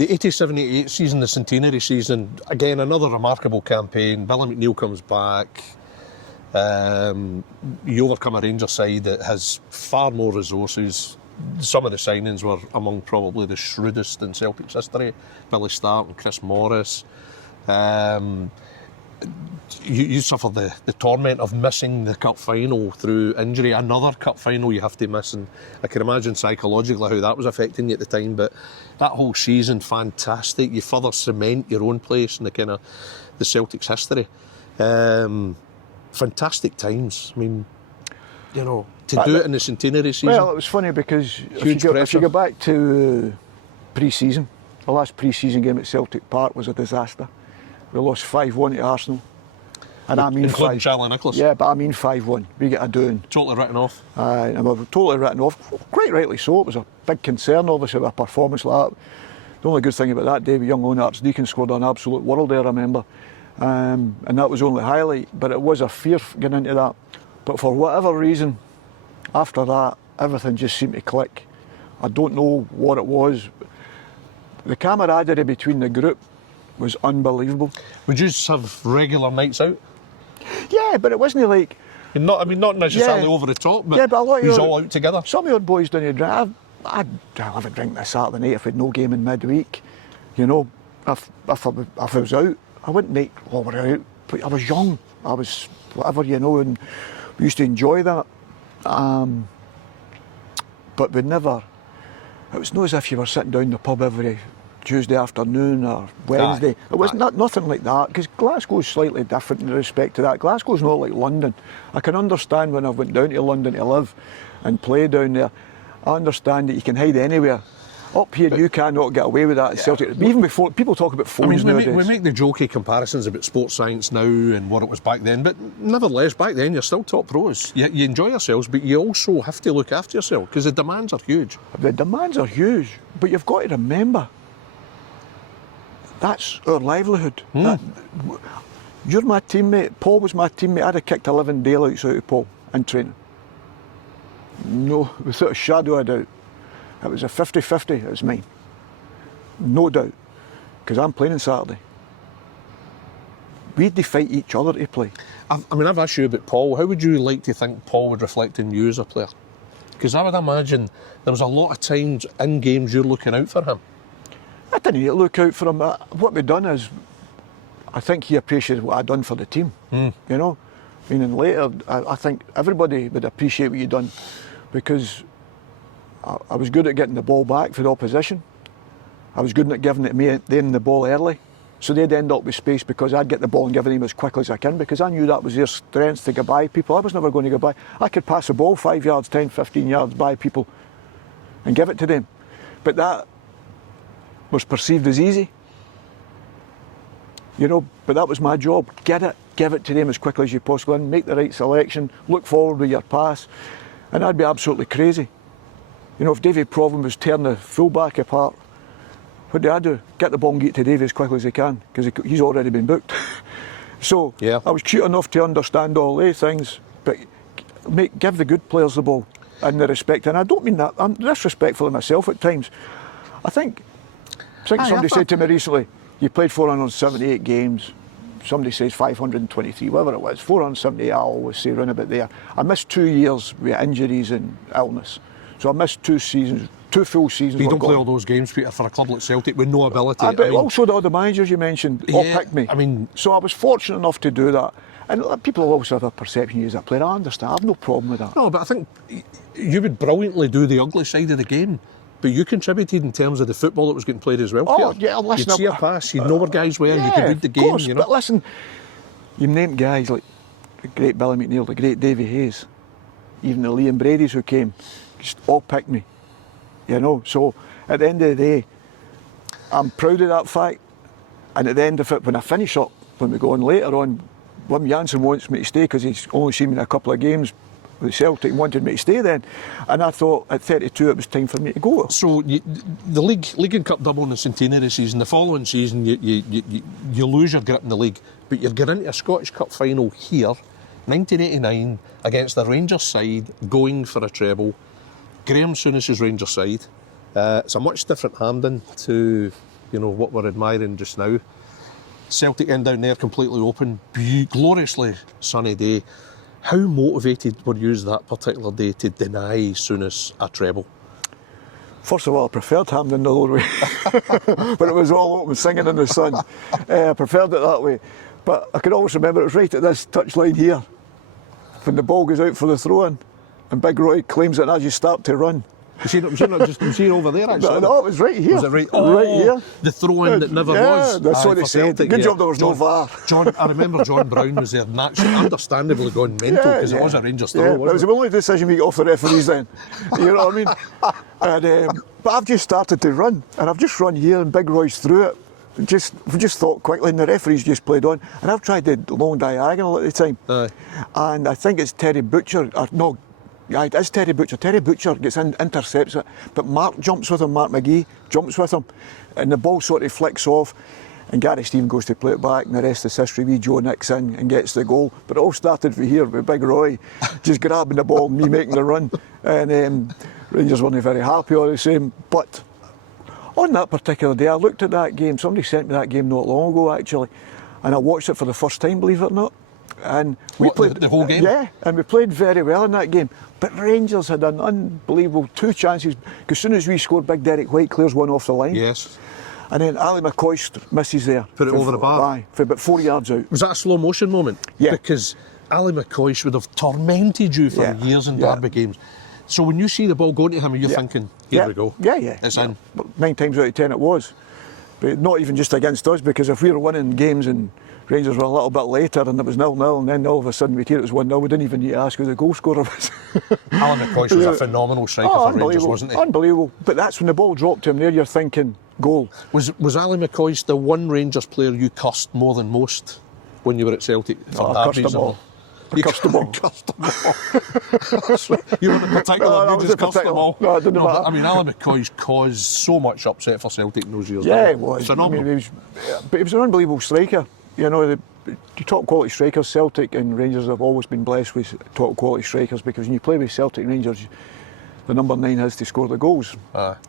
The 87-88 season, the centenary season, again, another remarkable campaign. Billy McNeill comes back. You overcome a Rangers side that has far more resources. Some of the signings were among probably the shrewdest in Celtic's history. Billy Stark and Chris Morris. You suffer the torment of missing the cup final through injury. Another cup final you have to miss, and I can imagine psychologically how that was affecting you at the time. But that whole season, fantastic. You further cement your own place in the kind of the Celtic's history. Fantastic times. I mean, you know, to do it in the centenary season. Well, it was funny because if you go back to pre-season, the last pre-season game at Celtic Park was a disaster. We lost 5-1 to Arsenal. And I mean including Charlie Nicholas. Yeah, but I mean 5-1. We get a doing. Totally written off. And we were totally written off. Quite rightly so. It was a big concern, obviously, with a performance like that. The only good thing about that day, young Owen Archdeacon scored an absolute world there, I remember. And that was the only highlight. But it was a fear getting into that. But for whatever reason, after that, everything just seemed to click. I don't know what it was. The camaraderie between the group was unbelievable. Would you just have regular nights out? Yeah, but it wasn't like... Not necessarily over the top, but, but a lot of all out together. Some of your boys didn't drink. I'd have a drink this Saturday night if we had no game in midweek. You know, if I was out, I wouldn't make we're out. But I was young. I was whatever, you know, and we used to enjoy that. But we never... It was not as if you were sitting down in the pub every Tuesday afternoon or Wednesday. It was nothing like that, because Glasgow's slightly different in respect to that. Glasgow's not like London. I can understand when I went down to London to live and play down there. I understand that you can hide anywhere. Up here, you cannot get away with that at Celtic. Even before, people talk about phones nowadays. We make the jokey comparisons about sports science now and what it was back then, but nevertheless, back then you're still top pros. You enjoy yourselves, but you also have to look after yourself because the demands are huge. The demands are huge, but you've got to remember, that's our livelihood. You're my teammate. Paul was my teammate. I'd have kicked 11 daylights out of Paul in training. No, without a shadow of a doubt. It was a 50-50, it was mine. No doubt. Because I'm playing on Saturday. We'd fight each other to play. I've asked you about Paul. How would you like to think Paul would reflect in you as a player? Because I would imagine there was a lot of times in games you're looking out for him. I didn't need to look out for him. What we've done is, I think he appreciated what I'd done for the team. You know? Meaning later, I think everybody would appreciate what you'd done, because I was good at getting the ball back for the opposition. I was good at giving them the ball early. So they'd end up with space because I'd get the ball and give them as quickly as I can, because I knew that was their strength, to get by people. I was never going to get by. I could pass the ball 5 yards, 10, 15 yards by people and give it to them. But that was perceived as easy. You know, but that was my job. Get it, give it to them as quickly as you possibly can, make the right selection, look forward with your pass. And I'd be absolutely crazy. You know, if Davy Provan was tearing the full-back apart, what do? Get the ball and get to Davy as quickly as he can, because he's already been booked. So I was cute enough to understand all these things, but give the good players the ball and the respect. And I don't mean that, I'm disrespectful of myself at times. I think somebody said to me recently, you played 478 games. Somebody says 523, whatever it was, 478, I always say round about there. I missed 2 years with injuries and illness. So I missed 2 seasons, 2 full seasons. You don't play all those games, Peter, for a club like Celtic with no ability. But also the other managers you mentioned all picked me. So I was fortunate enough to do that. And people also have a perception as a player. I understand, I have no problem with that. No, but I think you would brilliantly do the ugly side of the game. But you contributed in terms of the football that was getting played as well, Peter. Yeah, listen. You'd see a pass, you'd know where guys were, you could read the game. Course, you know? But listen, you named guys like the great Billy McNeill, the great Davy Hayes, even the Liam Brady's who came, just all picked me. You know, so at the end of the day, I'm proud of that fact. And at the end of it, when I finish up, when we go on later on, Mo Johnston wants me to stay because he's only seen me in a couple of games with Celtic and wanted me to stay then. And I thought at 32 it was time for me to go. So the League and Cup double in the centenary season, the following season you lose your grip in the league, but you're getting into a Scottish Cup final here, 1989, against the Rangers side, going for a treble. Graham Souness's Rangers side. It's a much different Hampden to what we're admiring just now. Celtic end down there completely open, gloriously sunny day. How motivated were you that particular day to deny Souness a treble? First of all, I preferred having the other way, but it was all open, singing in the sun. I preferred it that way. But I can always remember it was right at this touchline here, when the ball goes out for the throw-in, and Big Roy claims it as you start to run. Was he over there actually? No, it was right here. Was it right? Right here. The throw-in that never was. That's what they said. Good job there was no VAR. I remember John Brown was there, naturally, understandably going mental because it was a Rangers throw. It was the only decision we got off the referees then. You know what I mean? And, but I've just started to run, and I've just run here, and Big Roy's through it. We just thought quickly, and the referees just played on. And I've tried the long diagonal at the time, and I think it's Terry Butcher. It is Terry Butcher. Terry Butcher gets in, intercepts it, but Mark jumps with him, Mark McGee jumps with him, and the ball sort of flicks off, and Gary Stephen goes to play it back, and the rest is history. Wee Joe nicks in and gets the goal. But it all started from here with Big Roy just grabbing the ball and me making the run. And Rangers weren't very happy all the same. But on that particular day, I looked at that game. Somebody sent me that game not long ago, actually, and I watched it for the first time, believe it or not. And we played the whole game? Yeah, and we played very well in that game. But Rangers had an unbelievable 2 chances, because as soon as we scored, Big Derek White clears one off the line. Yes. And then Ali McCoist misses there. Put it over the bar? Aye, for about 4 yards out. Was that a slow motion moment? Yeah. Because Ali McCoist would have tormented you for years in derby games. So when you see the ball going to him, you're thinking, here we go. Yeah. It's in. But 9 times out of 10 it was. But not even just against us, because if we were winning games and Rangers were a little bit later and it was 0-0, and then all of a sudden we'd hear it was 1-0, we didn't even need to ask who the goal scorer was. Alan McCoist was a phenomenal striker for Rangers, wasn't he? Unbelievable. But that's when the ball dropped to him there, you're thinking, goal. Was Ali McCoist the one Rangers player you cussed more than most when you were at Celtic? I cussed them all. You cussed them all. You weren't particular, you just cussed them all. No, it didn't matter. But, I mean, Ali McCoist caused so much upset for Celtic in those years. Yeah, it was. Phenomenal. I mean, but he was an unbelievable striker. You know, the top quality strikers, Celtic and Rangers have always been blessed with top quality strikers, because when you play with Celtic and Rangers, the number 9 has to score the goals.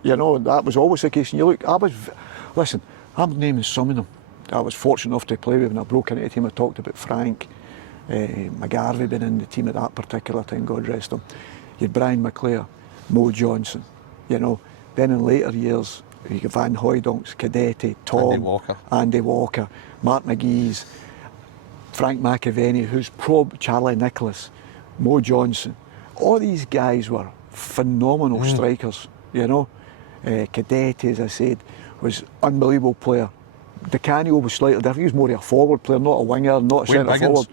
You know, that was always the case. And you look, I'm naming some of them. I was fortunate enough to play with when I broke into the team. I talked about Frank, McGarvey being in the team at that particular time, God rest him. You had Brian McClare, Mo Johnston, you know. Then in later years, you got Van Hooijdonks, Cadete, Tom, Andy Walker, Mark McGee's, Frank McAvenny, who's Charlie Nicholas, Mo Johnston. All these guys were phenomenal strikers, you know. Cadete, as I said, was unbelievable player. Di Canio was slightly different. He was more of a forward player, not a winger, not a centre forward.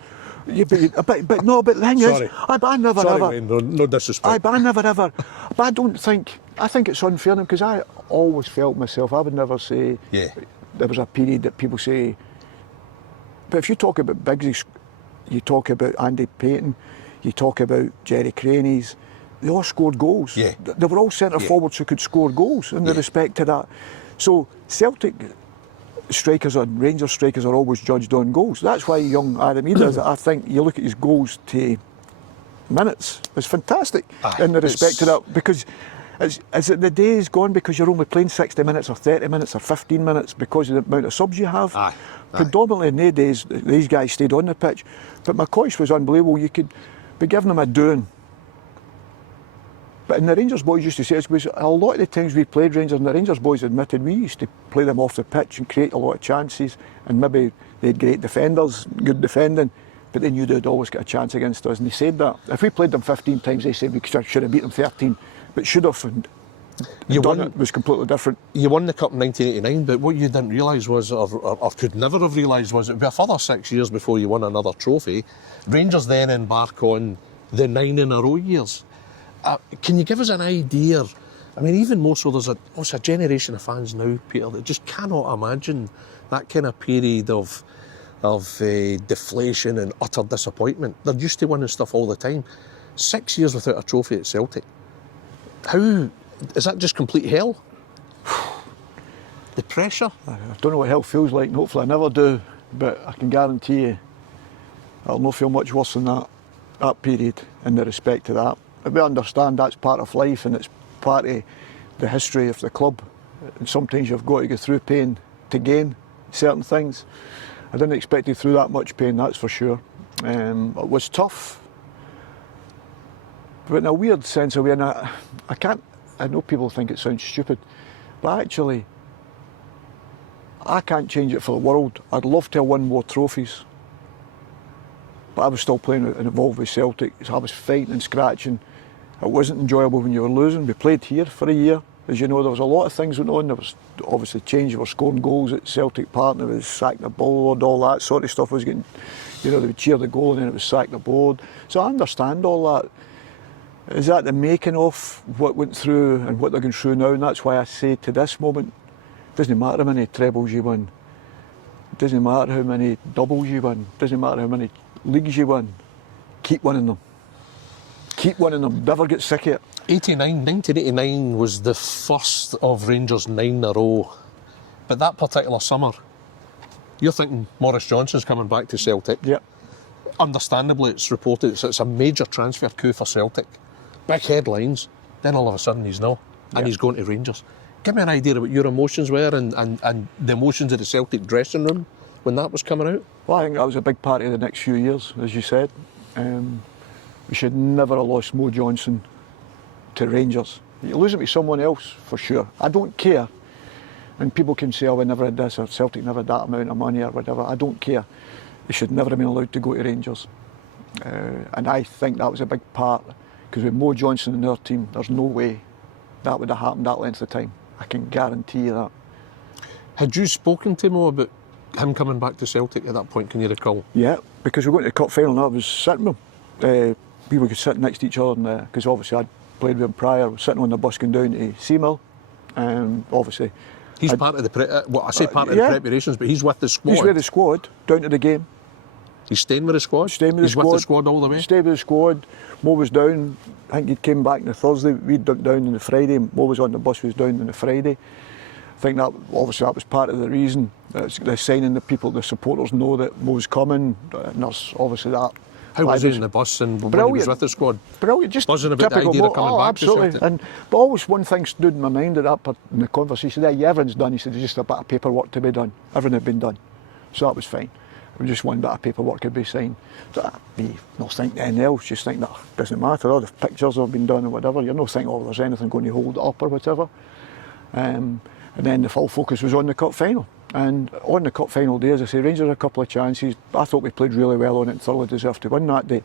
Yeah, but the thing is, I never ever. Wayne, no disrespect. I never ever. But I don't think. I think it's unfair because I always felt myself. I would never say. Yeah. There was a period that people say. But if you talk about Biggsy, you talk about Andy Payton, you talk about Jerry Craneys, they all scored goals. Yeah. They were all centre forwards who could score goals in the respect to that. So Celtic strikers and Rangers strikers are always judged on goals. That's why young Adam Eader, I think you look at his goals to minutes, it's fantastic in the respect to that, because is it the days gone because you're only playing 60 minutes or 30 minutes or 15 minutes because of the amount of subs you have? Predominantly in the days, these guys stayed on the pitch. But McCoist was unbelievable. You could be giving him a doing. But in the Rangers boys used to say, it was a lot of the times we played Rangers, and the Rangers boys admitted we used to play them off the pitch and create a lot of chances, and maybe they had great defenders, good defending, but they knew they'd always get a chance against us, and they said that. If we played them 15 times, they said we should have beat them 13, but should have, and it was completely different. You won the Cup in 1989, but what you didn't realise was, or could never have realised, was it would be a further 6 years before you won another trophy. Rangers then embark on the 9 in a row years. Can you give us an idea? I mean, even more so, there's a generation of fans now, Peter, that just cannot imagine that kind of period of deflation and utter disappointment. They're used to winning stuff all the time. 6 years without a trophy at Celtic. How is that? Just complete hell? The pressure? I don't know what hell feels like, and hopefully I never do, but I can guarantee you I'll not feel much worse than that period in the respect to that. We understand that's part of life and it's part of the history of the club, and sometimes you've got to go through pain to gain certain things. I didn't expect to go through that much pain, that's for sure. It was tough, but in a weird sense of way, and I know people think it sounds stupid, but actually, I can't change it for the world. I'd love to have won more trophies, but I was still playing and involved with Celtic, so I was fighting and scratching. It wasn't enjoyable when you were losing. We played here for a year. As you know, there was a lot of things going on. There was obviously change. We were scoring goals at Celtic Park, and it was sack the board, all that sort of stuff was getting, they would cheer the goal and then it was sack the board. So I understand all that. Is that the making of what went through and what they're going through now? And that's why I say to this moment, it doesn't matter how many trebles you win. It doesn't matter how many doubles you win. It doesn't matter how many leagues you win. Keep winning them. Keep winning them. Never get sick of it. 1989 was the first of Rangers 9 in a row. But that particular summer, you're thinking Maurice Johnston's coming back to Celtic. Yep. Understandably, it's reported it's a major transfer coup for Celtic. Big headlines. Then all of a sudden he's not. And he's going to Rangers. Give me an idea of what your emotions were and the emotions of the Celtic dressing room when that was coming out. Well, I think that was a big part of the next few years, as you said. We should never have lost Mo Johnston to Rangers. You lose it with someone else, for sure. I don't care. And people can say, oh, we never had this, or Celtic never had that amount of money, or whatever. I don't care. They should never have been allowed to go to Rangers. And I think that was a big part, because with Mo Johnston in their team, there's no way that would have happened that length of time. I can guarantee you that. Had you spoken to Mo about him coming back to Celtic at that point, can you recall? Yeah, because we went to the cup final and I was sitting with him. We were sitting next to each other, because obviously I'd played with him prior. I was sitting on the bus going down to Seamill. Obviously, he's part of the part of the preparations, but he's with the squad. He's with the squad down to the game. He's staying with the squad. Staying with he's the squad. With the squad all the way. Stayed with the squad. Mo was down. I think he came back on the Thursday. We'd down on the Friday. Mo was on the bus. Was down on the Friday. I think that obviously that was part of the reason. The signing the people, the supporters know that Mo's coming, and there's obviously that. How was he in the bus and when he was with the squad? Brilliant, just buzzing about the idea of coming back absolutely. to Celtic. But always one thing stood in my mind at that part in the conversation. Yeah, everything's done. He said there's just a bit of paperwork to be done. Everything had been done, so that was fine. It was just one bit of paperwork could be signed. So me not thinking anything else, just think that doesn't matter. All the pictures have been done or whatever. You're not thinking, oh, there's anything going to hold it up or whatever. And then the full focus was on the cup final. And on the cup final day, as I say, Rangers had a couple of chances. I thought we played really well on it and thoroughly deserved to win that day.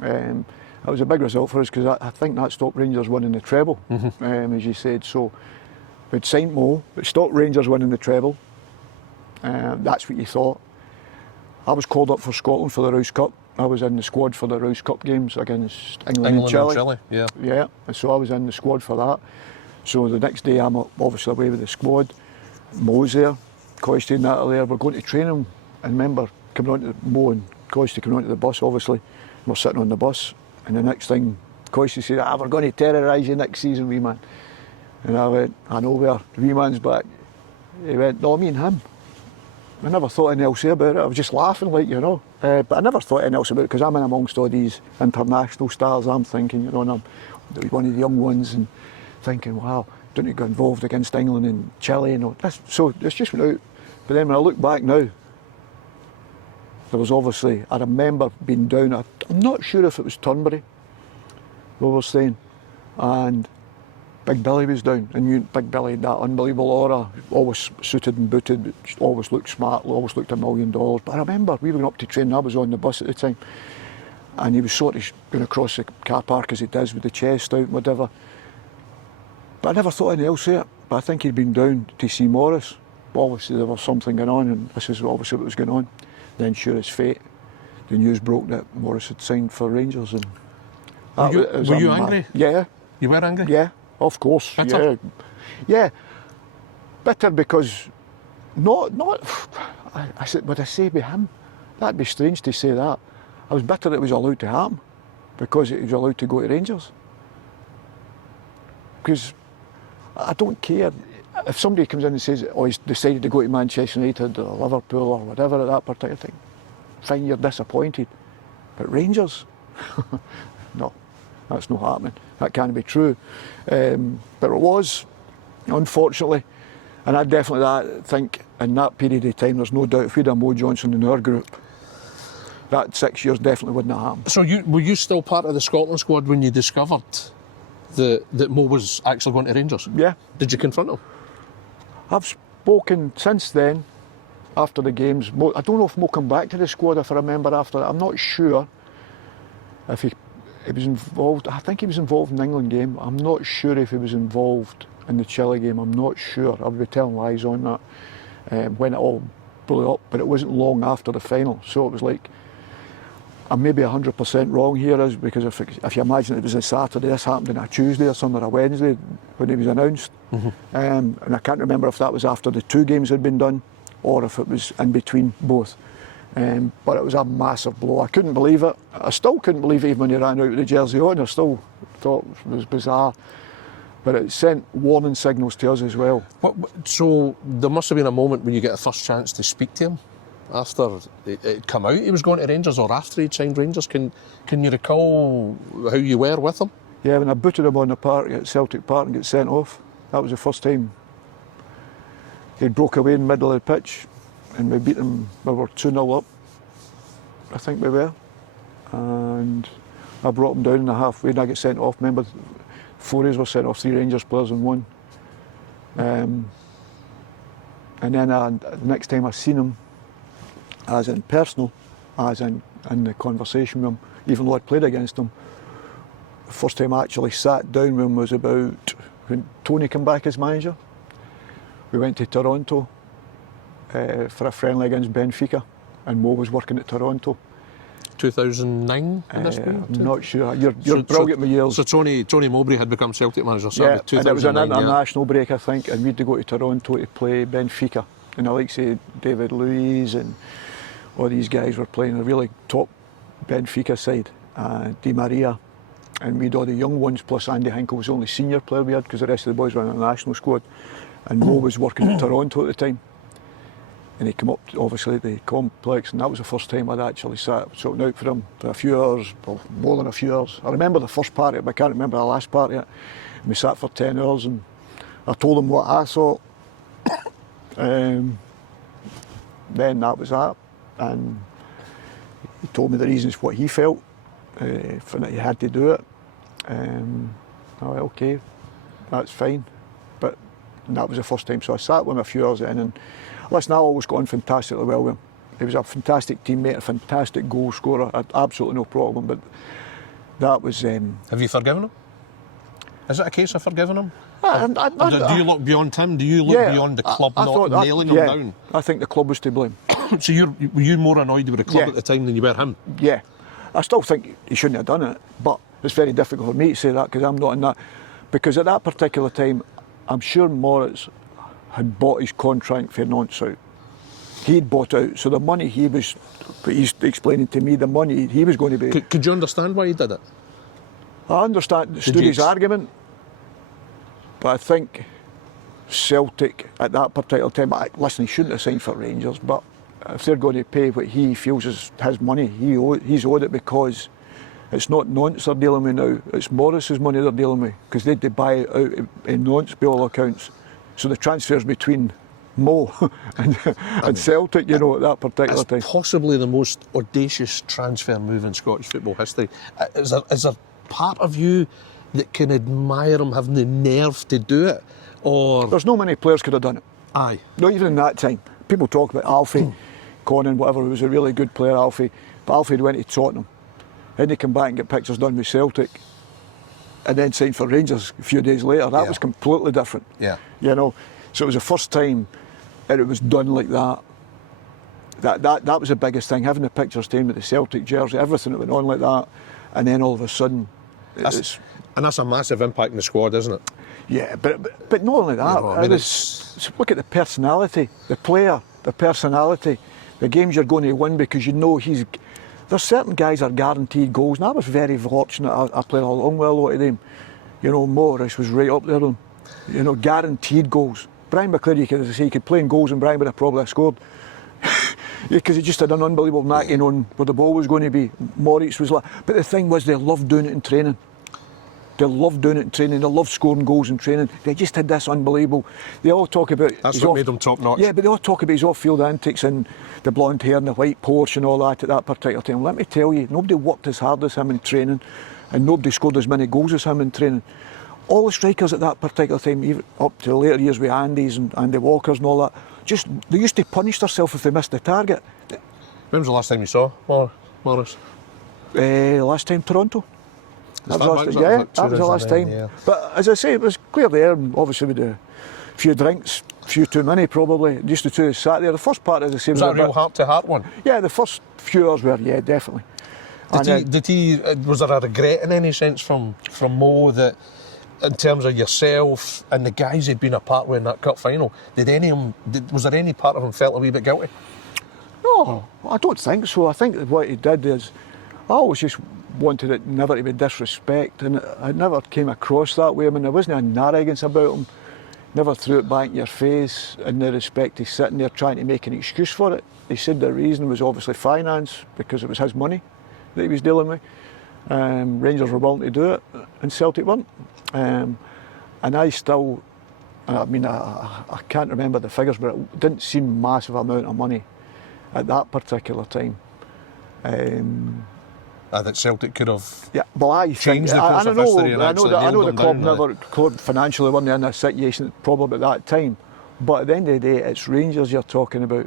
That was a big result for us because I think that stopped Rangers winning the treble, as you said. So we'd signed Mo, it stopped Rangers winning the treble. That's what you thought. I was called up for Scotland for the Rouse Cup. I was in the squad for the Rouse Cup games against England and Chile. Yeah, and so I was in the squad for that. So the next day I'm obviously away with the squad. Mo's there, Coisty and that are there. We're going to train him. And remember, coming on to Mo and Coisty coming onto the bus, obviously. We're sitting on the bus, and the next thing, Coisty said, we're going to terrorise you next season, wee man. And I went, I know where, the wee man's back. He went, no, me and him. I never thought anything else about it. I was just laughing, like, you know. But I never thought anything else about it, because I'm in amongst all these international stars. I'm thinking, you know, and I'm one of the young ones, and thinking, wow, don't you get involved against England and Chile and all that. So it's just went out. But then when I look back now, there was obviously, I remember being down, I'm not sure if it was Turnberry, we were staying, and Big Billy was down, and you, Big Billy had that unbelievable aura, always suited and booted, always looked smart, always looked $1 million. But I remember we were going up to train, I was on the bus at the time, and he was sort of going across the car park as he does with the chest out and whatever. But I never thought anything else of it, but I think he'd been down to see Morris. Obviously there was something going on, and this is obviously what was going on. Then sure as fate, the news broke that Morris had signed for Rangers. And were you angry? Yeah. You were angry? Yeah, of course. Bitter? Yeah. Bitter because I said, would I say by him? That'd be strange to say that. I was bitter that it was allowed to happen because it was allowed to go to Rangers. Because I don't care if somebody comes in and says, oh, he's decided to go to Manchester United or Liverpool or whatever at that particular thing. Fine, you're disappointed. But Rangers? No, that's not happening. That can't be true. But it was, unfortunately. And I definitely think in that period of time, there's no doubt if we'd had Mo Johnston in our group, that 6 years definitely wouldn't have happened. So were you still part of the Scotland squad when you discovered that Mo was actually going to Rangers? Yeah. Did you confront him? I've spoken since then, after the games. I don't know if Mo came back to the squad, if I remember after that. I'm not sure if he was involved. I think he was involved in the England game. I'm not sure if he was involved in the Chile game. I'm not sure. I would be telling lies on that when it all blew up. But it wasn't long after the final. So it was like, I'm maybe 100% wrong here, is because if you imagine it was a Saturday, this happened on a Tuesday or something, or a Wednesday when he was announced. And I can't remember if that was after the 2 games had been done or if it was in between both. But it was a massive blow. I couldn't believe it. I still couldn't believe it even when he ran out with the jersey on. I still thought it was bizarre. But it sent warning signals to us as well. So there must have been a moment when you get a first chance to speak to him after it come out he was going to Rangers, or after he'd signed Rangers. Can you recall how you were with him? Yeah, when I booted him on the park at Celtic Park and got sent off, that was the first time. He broke away in the middle of the pitch and we beat him. We were 2-0 up, I think we were. And I brought him down in the halfway and I got sent off. Remember, 4 of us were sent off, 3 Rangers players and 1. And then the next time I seen him, as in personal, as in the conversation with him, even though I'd played against him, the first time I actually sat down with him was about when Tony came back as manager. We went to Toronto for a friendly against Benfica, and Mo was working at Toronto. 2009? I'm not sure. You're brilliant with years. So Tony Mowbray had become Celtic manager, so yeah, and it was an international yeah. break, I think, and we had to go to Toronto to play Benfica. And I like to say David Luiz and all these guys were playing a really top Benfica side, Di Maria, and we had all the young ones, plus Andy Hinkle was the only senior player we had because the rest of the boys were in the national squad. And Mo was working at Toronto at the time. And he came up, obviously, the complex, and that was the first time I'd actually sat sorting out for him for a few hours, well, more than a few hours. I remember the first part of it, but I can't remember the last part of it. And we sat for 10 hours, and I told him what I thought. Then that was that. And he told me the reasons what he felt, for that he had to do it. I went, okay, that's fine. But that was the first time. So I sat with him a few hours in, and listen, I always got on fantastically well with him. He was a fantastic teammate, a fantastic goal scorer. I had absolutely no problem. But that was. Have you forgiven him? Is it a case of forgiving him? Do you look beyond him? Do you look beyond the club not nailing him down? I think the club was to blame. So were you more annoyed with the club at the time than you were him? Yeah. I still think he shouldn't have done it, but it's very difficult for me to say that because I'm not in that. Because at that particular time, I'm sure Moritz had bought his contract for Nantes out. He'd bought out, so the money he's explaining to me, the money he was going to be. Could you understand why he did it? I understand Stewie's argument, but I think Celtic at that particular time, listen, he shouldn't have signed for Rangers, but if they're going to pay what he feels is his money, he's owed it because it's not Nantes they're dealing with now, it's Morris's money they're dealing with, because they had to buy it out in Nantes by all accounts. So the transfers between Mo and Celtic, at that particular time. It's possibly the most audacious transfer move in Scottish football history. Is there part of you that can admire him having the nerve to do it? Or there's no many players could have done it. Aye. Not even in that time. People talk about Alfie, Conan, whatever, who was a really good player, Alfie. But Alfie went to Tottenham. Then he came back and got pictures done with Celtic. And then signed for Rangers a few days later. That was completely different. Yeah. So it was the first time that it was done like that. That was the biggest thing, having the pictures taken with the Celtic jersey, everything that went on like that. And then all of a sudden, and that's a massive impact in the squad, isn't it? Yeah, but not only that. Look at the personality, the player, the personality, the games you're going to win because there's certain guys are guaranteed goals, and I was very fortunate. I played along with a lot of them. Morris was right up there with them. Guaranteed goals. Brian McCleary, he could play in goals, and Brian would have probably scored. Because he just had an unbelievable knack on where the ball was going to be. Moritz was like, but the thing was, they loved doing it in training. They love doing it in training. They love scoring goals in training. They just had this unbelievable. They all talk about. That's what made them top notch. Yeah, but they all talk about his off-field antics and the blonde hair and the white Porsche and all that at that particular time. Let me tell you, nobody worked as hard as him in training, and nobody scored as many goals as him in training. All the strikers at that particular time, even up to the later years with Andy's and Andy Walkers and all that, just they used to punish themselves if they missed the target. When was the last time you saw Morris? Last time Toronto. That was the last time. Yeah. But as I say, it was clear there, and obviously with a few drinks, a few too many probably. Just the two sat there. The first part, as I say, was that a real heart-to-heart one? Yeah, the first few hours were, yeah, definitely. Was there a regret in any sense from Mo that, in terms of yourself and the guys he'd been apart with in that cup final, was there any part of him felt a wee bit guilty? No, I don't think so. I think what he did is, I always just wanted it never to be disrespect, and it never came across that way. I mean, there wasn't an arrogance about him. Never threw it back in your face in the respect he's sitting there trying to make an excuse for it. He said the reason was obviously finance, because it was his money that he was dealing with. Rangers were willing to do it, and Celtic weren't. And I still, I mean, I can't remember the figures, but it didn't seem a massive amount of money at that particular time. That Celtic could have changed the course of history and actually I know the nailed them down. club financially weren't in a situation probably at that time, but at the end of the day, it's Rangers you're talking about.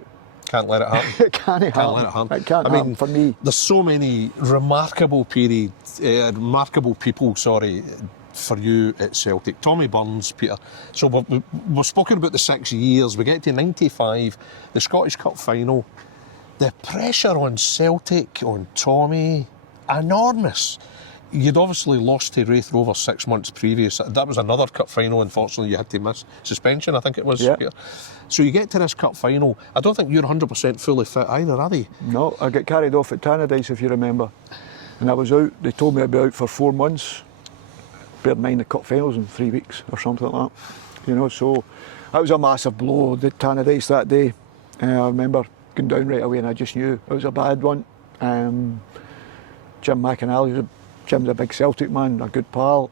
Can't let it happen. It can't happen. Let it happen. It can't happen for me. There's so many remarkable people, for you at Celtic. Tommy Burns, Peter. So we've spoken about the 6 years. We get to 95, the Scottish Cup final. The pressure on Celtic, on Tommy, enormous. You'd obviously lost to Wraith Rovers 6 months previous. That was another cup final, unfortunately, you had to miss. Suspension, I think it was. Yeah. So you get to this cup final. I don't think you're 100% fully fit either, are they? No, I got carried off at Tannadice, if you remember. And I was out, they told me I'd be out for 4 months. Bear in mind the cup finals in 3 weeks or something like that. You know, so that was a massive blow, the Tannadice that day. I remember going down right away and I just knew it was a bad one. Jim McAnally, Jim's a big Celtic man, a good pal,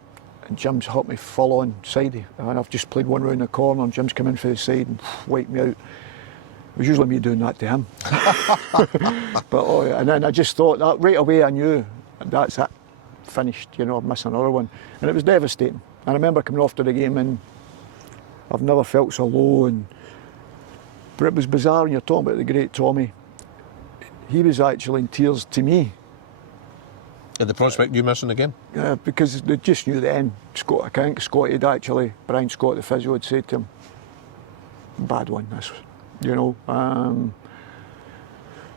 and Jim's hit me full on side, and I've just played one round the corner and Jim's come in for the side and wiped me out. It was usually me doing that to him. And then I just thought that right away I knew that's it, finished, you know, I'm missing another one. And it was devastating. I remember coming off to the game and I've never felt so low, but it was bizarre when you're talking about the great Tommy. He was actually in tears to me. At the prospect you missing again? Yeah, because they just knew then. I think Scott had actually, Brian Scott, the physio, had said to him, bad one, this, you know.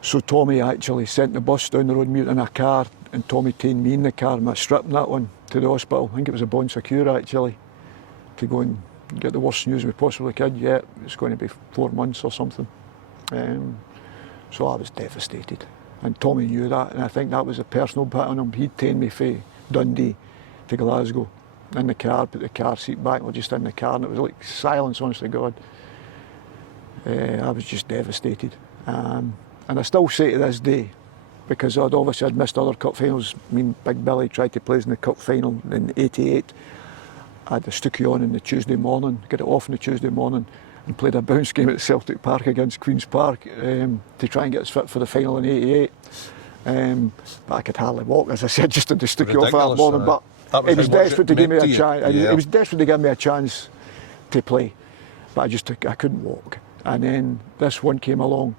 So Tommy actually sent the bus down the road, me in a car, and Tommy taken me in the car, and I stripped that one to the hospital. I think it was a Bon Secure actually, to go and get the worst news we possibly could. Yeah, it's going to be 4 months or something. So I was devastated. And Tommy knew that, and I think that was a personal bit on him. He'd taken me from Dundee to Glasgow in the car, put the car seat back, we're just in the car, and it was like silence, honest to God. I was just devastated. And I still say to this day, because I'd missed other cup finals. I mean, Big Billy tried to play us in the cup final in '88. I had the Stookie on the Tuesday morning, got it off on the Tuesday morning, and played a bounce game at Celtic Park against Queen's Park to try and get us fit for the final in '88. But I could hardly walk, as I said, just had the Stookie off that morning. But he was desperate to give me a chance. He was desperate to give me a chance to play, but I couldn't walk. And then this one came along.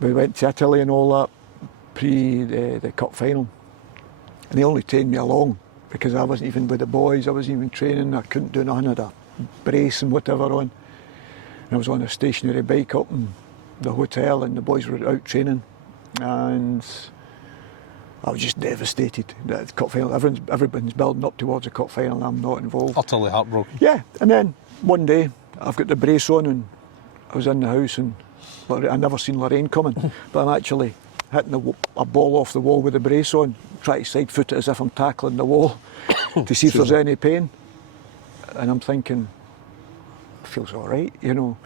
We went to Italy and all that pre the cup final, and they only taken me along because I wasn't even with the boys. I wasn't even training. I couldn't do nothing. I had a brace and whatever on. And I was on a stationary bike up in the hotel, and the boys were out training, and I was just devastated. The cup final, everybody's building up towards the cup final, and I'm not involved. Utterly heartbroken. Yeah, and then one day I've got the brace on, and I was in the house, and I never seen Lorraine coming, but I'm actually hitting a ball off the wall with the brace on, try to side foot it as if I'm tackling the wall to see if there's any pain. And I'm thinking, it feels all right, you know.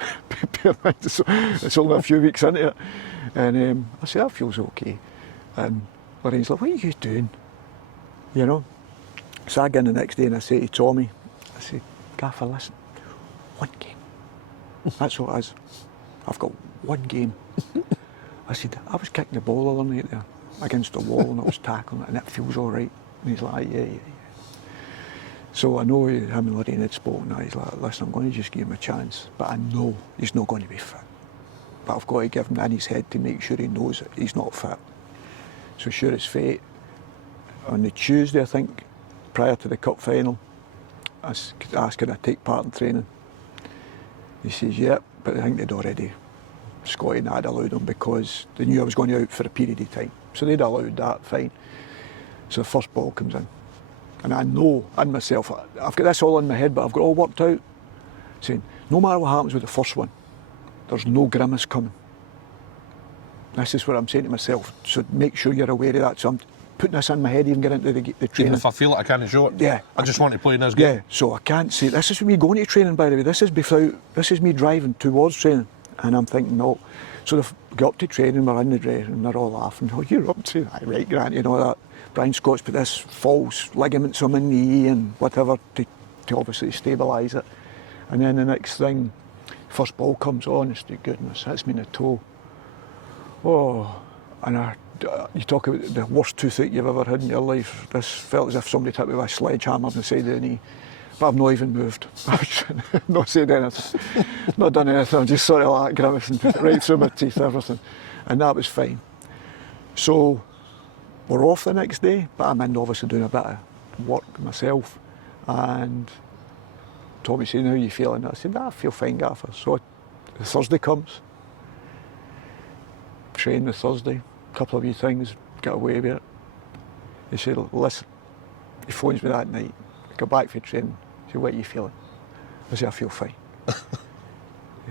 It's only a few weeks into it. And I said, that feels okay. And Lorraine's like, what are you doing? You know? So I get in the next day and I say to Tommy, I say, Gaffer, listen, one game. That's what it is. I've got one game. I said, I was kicking the ball the other night there against the wall and I was tackling it and it feels all right. And he's like, yeah. So I know him and Lorraine had spoken and he's like, listen, I'm going to just give him a chance, but I know he's not going to be fit. But I've got to give him in his head to make sure he knows that he's not fit. So sure as fate, on the Tuesday, I think, prior to the cup final, I asked, can I take part in training? He says, yep, but I think they'd already, Scotty and I had allowed him because they knew I was going out for a period of time. So they'd allowed that, fine. So the first ball comes in. And I know in myself, I've got this all in my head, but I've got it all worked out, saying, no matter what happens with the first one, there's no grimace coming. This is what I'm saying to myself, so make sure you're aware of that. So I'm putting this in my head, even getting into the training. Even if I feel it, I can't show it. Yeah. I just want to play in this game. Yeah, so I can't say, this is me going to training, by the way, this is me driving towards training. And I'm thinking, no. So they got up to training, we're in the dressing and they're all laughing. Oh, you're up to that, right, Grant, you know that. Brian Scott's put this false ligaments on my knee and whatever to obviously stabilise it. And then the next thing, first ball comes, honest to goodness, hits me in the toe. Oh, and you talk about the worst toothache you've ever had in your life. This felt as if somebody hit me with a sledgehammer on the side of the knee. But I've not even moved. I've not said anything. Not done anything. I'm just sort of like grimacing right through my teeth, everything. And that was fine. So we're off the next day, but I'm in obviously doing a bit of work myself. And Tommy said, how are you feeling? I said, I feel fine, Gaffer. So the Thursday comes. Train the Thursday. A couple of wee things, get away with it. He said, listen, he phones me that night. Go back for training. He said, what are you feeling? I said, I feel fine.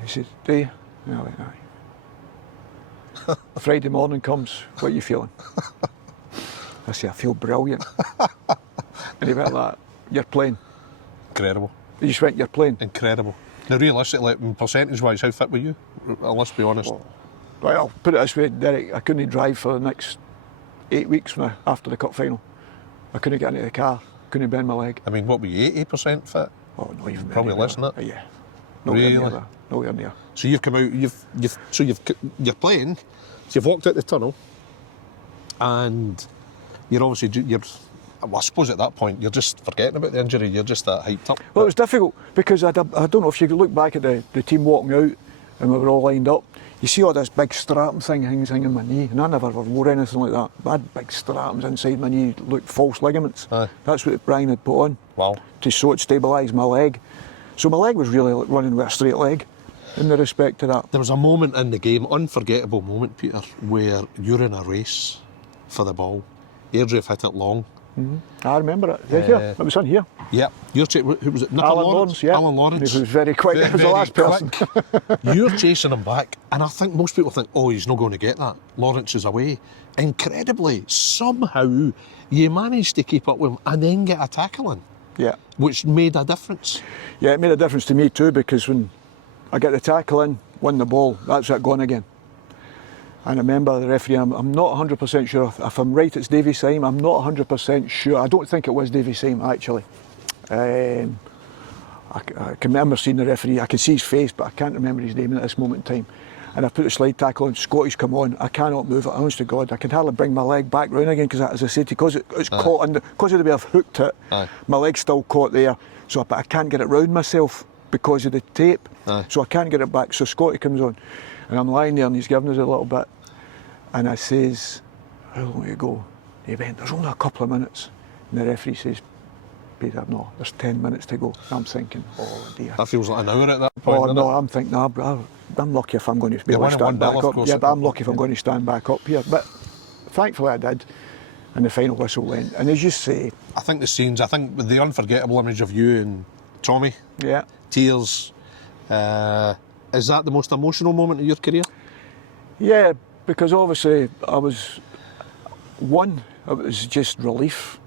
He said, do you? And I went, aye. Friday morning comes, what are you feeling? I said, I feel brilliant. And he went like that, you're playing. Incredible. He just went, you're playing. Incredible. Now realistically, percentage-wise, how fit were you? Let's be honest. Oh. Right, I'll put it this way, Derek, I couldn't drive for the next 8 weeks after the cup final. I couldn't get into the car, couldn't bend my leg. I mean, what were you, 80% fit? Oh, not even. Probably less than that. Yeah. Really? Nowhere near. So you've come out, you're playing, so you've walked out the tunnel, and you're obviously, well, I suppose at that point, you're just forgetting about the injury, you're just that hyped up. Well, it was difficult, because I don't know if you could look back at the team walking out, and we were all lined up, you see all this big stratum thing hanging my knee, and I never wore anything like that. I had big stratums inside my knee, looked false ligaments. Aye. That's what Brian had put on. Wow. So it stabilised my leg. So my leg was really like running with a straight leg, in the respect to that. There was a moment in the game, unforgettable moment, Peter, where you're in a race for the ball. Airdrie hit it long. Mm-hmm. I remember it. Yeah, here. It was in here. Yeah. Who was it? Alan Lawrence, yeah. Alan Lawrence. He was very quick. He was the last person. You're chasing him back, and I think most people think, oh, he's not going to get that. Lawrence is away. Incredibly, somehow, you managed to keep up with him and then get a tackle in. Yeah. Which made a difference. Yeah, it made a difference to me too, because when I get the tackle in, won the ball, that's it gone again. And I remember the referee, I'm not 100% sure, if I'm right it's Davy Syme, I'm not 100% sure, I don't think it was Davy Syme actually. I can remember seeing the referee, I can see his face but I can't remember his name at this moment in time. And I put the slide tackle on, Scotty's come on, I cannot move it, honest to God, I can hardly bring my leg back round again because as I said, because it's caught, because of the way I've hooked it, my leg's still caught there, but I can't get it round myself because of the tape, so I can't get it back, so Scotty comes on. And I'm lying there and he's giving us a little bit. And I says, how long do you go? He went, there's only a couple of minutes. And the referee says, Peter, no, there's 10 minutes to go. And I'm thinking, oh dear. That feels like an hour at that point, Oh no, it? I'm thinking, no, I'm lucky if I'm going to be able to stand back up. Yeah, but I'm lucky if I'm going to stand back up here. But thankfully I did. And the final whistle went. And as you say... I think the scenes, with the unforgettable image of you and Tommy. Yeah. Tears. Is that the most emotional moment of your career? Yeah, because obviously I was, one, it was just relief.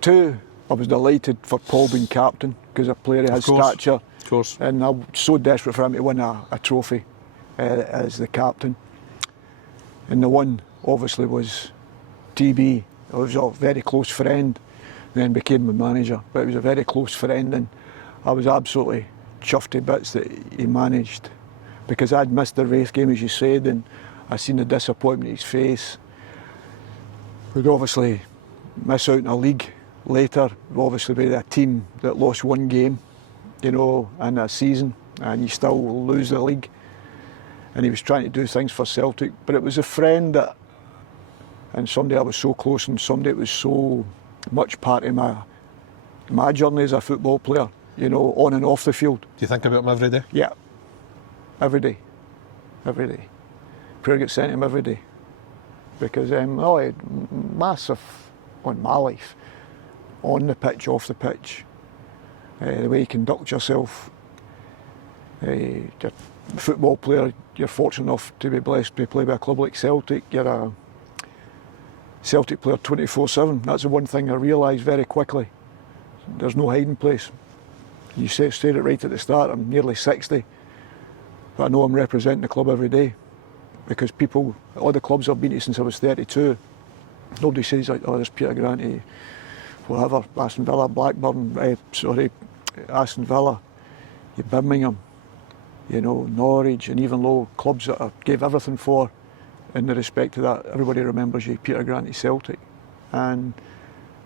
Two, I was delighted for Paul being captain because a player of his stature. Of course. And I'm so desperate for him to win a trophy as the captain. And the one obviously was TB I was a very close friend, then became my manager, but he was a very close friend, and I was absolutely chuffed to bits that he managed, because I'd missed the Wraith game, as you said, and I seen the disappointment in his face. We'd obviously miss out in a league later. We'd obviously be a team that lost one game, in a season, and you still lose the league. And he was trying to do things for Celtic, but it was a friend that, and somebody I was so close, and somebody that was so much part of my journey as a football player, on and off the field. Do you think about him every day? Yeah, every day. Prayer gets sent to him every day, because he had massive on my life, on the pitch, off the pitch, the way you conduct yourself. You're a football player, you're fortunate enough to be blessed to play by a club like Celtic. You're a Celtic player 24/7. That's the one thing I realised very quickly. There's no hiding place. You said it right at the start, I'm nearly 60, but I know I'm representing the club every day, because all the clubs I've been to since I was 32, nobody says, oh, there's Peter Granty, whatever, Aston Villa, Aston Villa, Birmingham, Norwich, and even though clubs that I gave everything for, in the respect to that, everybody remembers you, Peter Granty, Celtic. And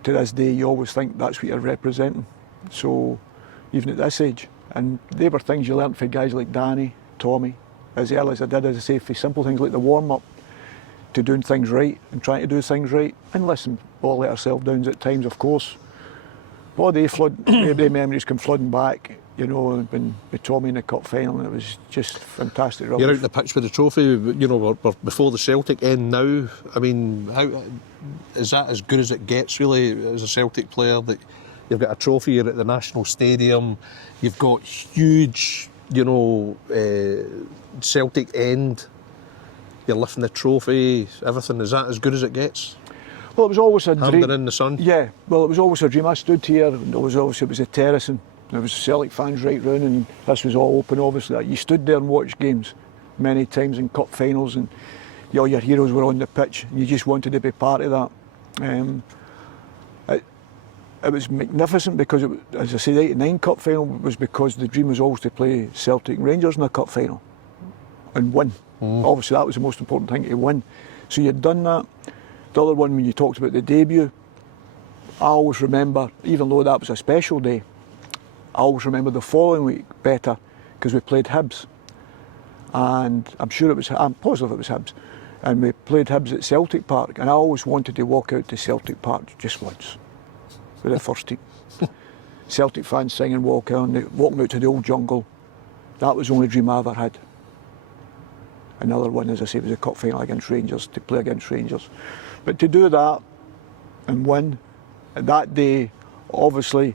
to this day, you always think that's what you're representing. So, even at this age. And they were things you learnt from guys like Danny, Tommy, as early as I did, as I say, for simple things like the warm-up, to doing things right and trying to do things right. And listen, we'll let ourselves down at times, of course. But all the memories come flooding back, when with Tommy in the cup final, and it was just fantastic. You're out on the pitch with the trophy, we're before the Celtic end now. I mean, how is that as good as it gets, really, as a Celtic player, that you've got a trophy, you're at the National Stadium, you've got huge, Celtic end, you're lifting the trophy, everything. Is that as good as it gets? Well, it was always a dream. Hamden in the sun? Yeah, well, it was always a dream. I stood here, and it was a terrace, and there was Celtic fans right round, and this was all open, obviously. You stood there and watched games many times in cup finals, and all your heroes were on the pitch, and you just wanted to be part of that. It was magnificent, because, as I say, the 89 cup final was because the dream was always to play Celtic and Rangers in a cup final and win. Obviously, that was the most important thing, to win. So you'd done that. The other one, when you talked about the debut, I always remember, even though that was a special day, I always remember the following week better, because we played Hibs. And I'm positive it was Hibs. And we played Hibs at Celtic Park, and I always wanted to walk out to Celtic Park just once with the first team. Celtic fans singing, walking out to the old jungle. That was the only dream I ever had. Another one, as I say, was a cup final against Rangers, to play against Rangers. But to do that and win, that day, obviously,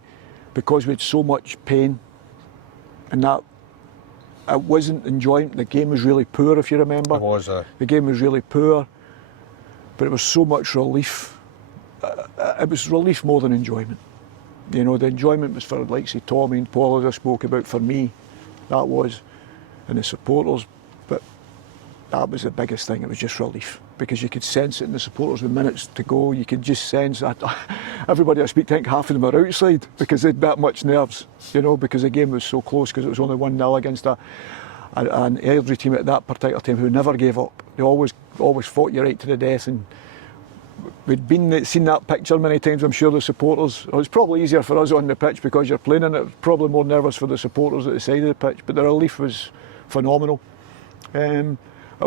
because we had so much pain, and that it wasn't enjoyment. The game was really poor, if you remember. It was. The game was really poor, but it was so much relief. It was relief more than enjoyment. The enjoyment was for, like, say, Tommy and Paul, as I spoke about, for me, that was, and the supporters, but that was the biggest thing. It was just relief, because you could sense it in the supporters with minutes to go. You could just sense that. Everybody I speak to, I think half of them are outside, because they'd that much nerves, because the game was so close, because it was only 1-0 against an Airdrie team at that particular time who never gave up. They always fought you right to the death, and we'd seen that picture many times, I'm sure, the supporters. It was probably easier for us on the pitch because you're playing in it, probably more nervous for the supporters at the side of the pitch, but the relief was phenomenal. It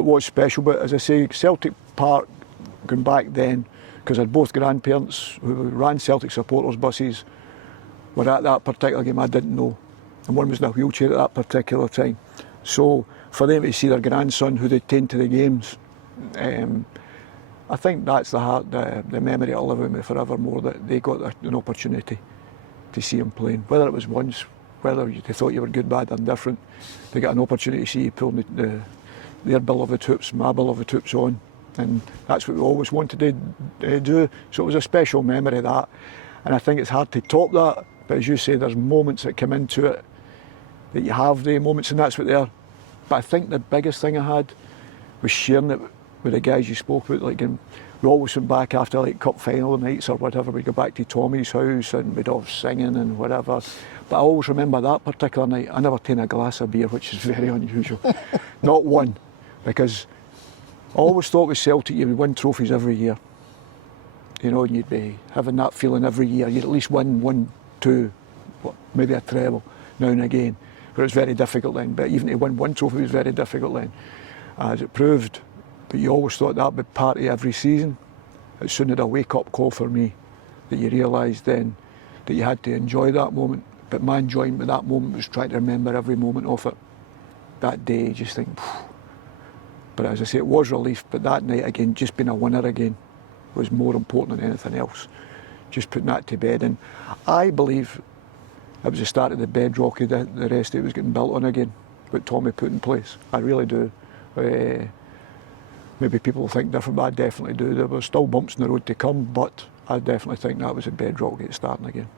was special, but as I say, Celtic Park, going back then, because I had both grandparents who ran Celtic supporters buses, were at that particular game. I didn't know, and one was in a wheelchair at that particular time. So for them to see their grandson, who they'd taken to the games, I think that's the memory I'll live with me forevermore, that they got an opportunity to see him playing. Whether it was once, whether they thought you were good, bad, indifferent, they got an opportunity to see you pull their beloved hoops, my beloved hoops on. And that's what we always wanted to do. So it was a special memory, that. And I think it's hard to top that. But as you say, there's moments that come into it, that you have the moments, and that's what they are. But I think the biggest thing I had was sharing it with the guys you spoke about, like we always went back after like cup final nights or whatever. We'd go back to Tommy's house and we'd all singing and whatever. But I always remember that particular night. I never taken a glass of beer, which is very unusual. Not one, because I always thought with Celtic you would win trophies every year. You know, and you'd be having that feeling every year. You'd at least win 1, 2, maybe a treble now and again. But it was very difficult then. But even to win one trophy was very difficult then, as it proved. But you always thought that would be part of every season. It soon had a wake-up call for me, that you realised then that you had to enjoy that moment. But my enjoyment with that moment was trying to remember every moment of it. That day, you just think, phew. But as I say, it was relief. But that night again, just being a winner again was more important than anything else. Just putting that to bed. And I believe it was the start of the bedrock of the rest of it was getting built on again, what Tommy put in place. I really do. Maybe people think different, but I definitely do. There were still bumps in the road to come, but I definitely think that was a bedrock get starting again.